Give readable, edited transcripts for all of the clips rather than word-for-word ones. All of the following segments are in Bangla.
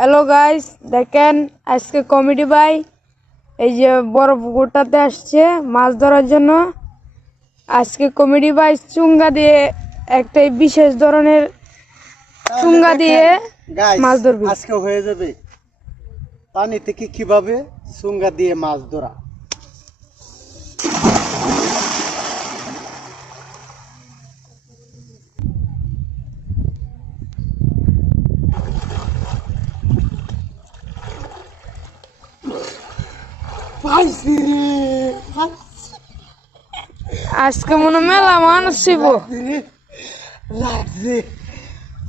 হ্যালো গাইস, দেখেন আজকে কমেডি ভাই এই যে বড় পুকুরটাতে আসছে মাছ ধরার জন্য। আজকে কমেডি ভাই চুঙ্গা দিয়ে একটা বিশেষ ধরনের চুঙ্গা দিয়ে মাছ ধরবে। আজকে হয়ে যাবে পানি থেকে কিভাবে চুঙ্গা দিয়ে মাছ ধরা। আজকে মনে মেলা মানুষ ছিল। লাগছে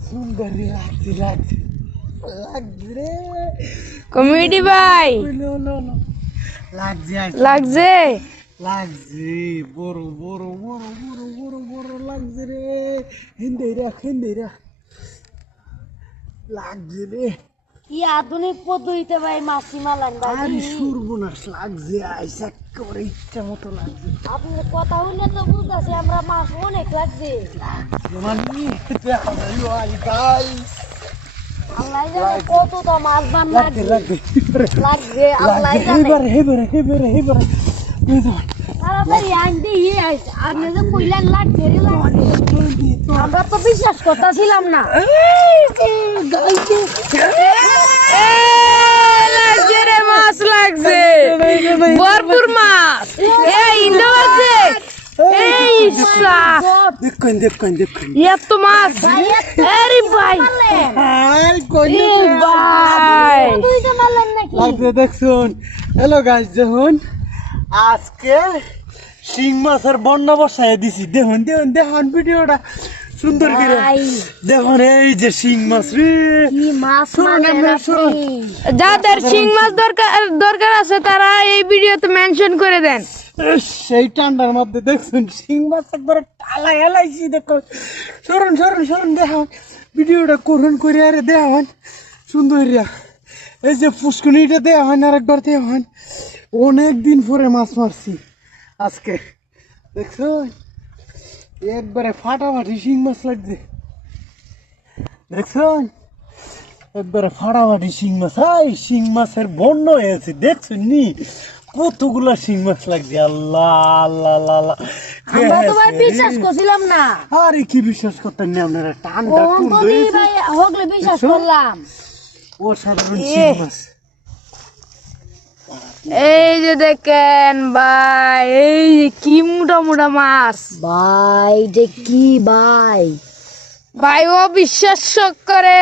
সুন্দর লাগছে লাগছে লাগছে রে কমেডি ভাই লাগছে লাগছে লাগছে বড় বড় বড় বড় বড় বড় লাগছে রে হিন্দেরা লাগছে রে। কি আধুনিক পদ্ধতিতে ভাই মাছি মালান ভাই। আরে সর্বনাশ লাগছে আইসা করে ইচ্ছা মতো লাগছে। আপনার কথা হইলে তো বুঝতেছি আমরা মাছ অনেক লাগছে। আল্লাহ জানে কতটা মাছ বান লাগছে লাগছে আল্লাহ জানে। তাড়াতাড়ি আনতে আপনি যে কইলেন লাগছে রে লাগছে, আমরা তো বিশ্বাস করতেছিলাম না। লাগছে রে, মাছ লাগছে, ভরপুর মাছ। এই ইন্দো আছে, এই দেখুন এত মাছ। আরে ভাই ভাই লাগছে দেখুন। হ্যালো গাইস, দেখুন আজকে শিং মাছের বন্যা বসায় দিছি। দেখুন ভিডিওটা সুন্দর করে দেখুন। এই যে শিং মাছ রে, কি মাছ যাদের শিং মাছ দরকার আছে তারা এই ভিডিওতে মেনশন করে দেন। সেই ঠান্ডার মধ্যে দেখুন শিং মাছ একবারে টালা হেলাইছি। দেখুন সরুন দেখুন ভিডিওটা করুন করে আরে দেখুন সুন্দর। এই যে পুষ্কুনিটা দেওয়া হয় না, আরেকবার দেওয়া হয়। অনেকদিন পরে মাছ মারছি আজকে দেখুন, একবারে ফাটাফাটি শিং মাছ লাগছে। দেখুন একবারে ফাটাফাটি শিং মাছ। এই শিং মাছের বন্য হয়েছে দেখছেন নি, কতগুলা শিং মাছ লাগছে। আল্লাহ আল্লাহ আল্লাহ, আমরা তো ভাই বিশ্বাস করছিলাম না। আরে কি বিশ্বাস করতেন না আপনারা? ঠান্ডা ভাই হগলে বিশ্বাস করলাম। অসাধারণ শিং মাছ। এই যে দেখেন ভাই, এই যে কি মোটা মাছ ভাই যে কি ভাই ভাই, ও বিশ্বাস করে